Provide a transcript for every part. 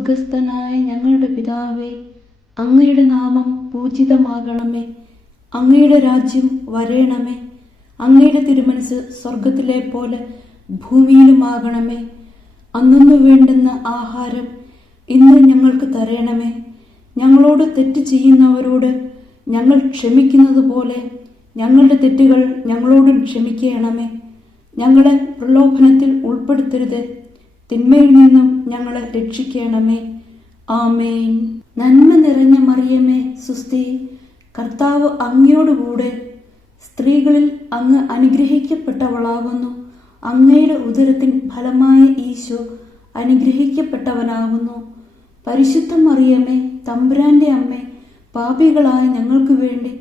സ്വർഗസ്ഥനായ ഞങ്ങളുടെ പിതാവേ, അങ്ങയുടെ നാമം പൂജിതമാകണമേ. അങ്ങയുടെ രാജ്യം വരേണമേ. അങ്ങയുടെ തിരുമനസ് സ്വർഗത്തിലെ പോലെ ഭൂമിയിലുമാകണമേ. അന്നു വേണ്ടുന്ന ആഹാരം ഇന്ന് ഞങ്ങൾക്ക് തരണമേ. ഞങ്ങളോട് തെറ്റ് ചെയ്യുന്നവരോട് ഞങ്ങൾ ക്ഷമിക്കുന്നത് പോലെ ഞങ്ങളുടെ തെറ്റുകൾ ഞങ്ങളോടും ക്ഷമിക്കണമേ. ഞങ്ങളെ പ്രലോഭനത്തിൽ ഉൾപ്പെടുത്തരുത്, തിന്മയിൽ നിന്നും ഞങ്ങളെ രക്ഷിക്കണമേ. ആമേൻ. നന്മ നിറഞ്ഞ മറിയമേ, സുസ്തി, കർത്താവ് അങ്ങയോടുകൂടെ സ്ത്രീകളിൽ അങ്ങ് അനുഗ്രഹിക്കപ്പെട്ടവളാകുന്നു. അങ്ങയുടെ ഉദരത്തിൻ ഫലമായ ഈശോ അനുഗ്രഹിക്കപ്പെട്ടവനാകുന്നു. പരിശുദ്ധ മറിയമേ, തമ്പുരാന്റെ അമ്മേ, പാപികളായ ഞങ്ങൾക്ക് വേണ്ടി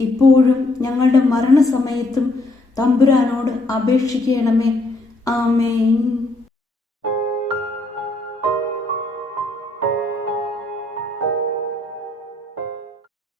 ഇപ്പോഴും ഞങ്ങളുടെ മരണസമയത്തും തമ്പുരാനോട് അപേക്ഷിക്കണമേ. ആമേൻ.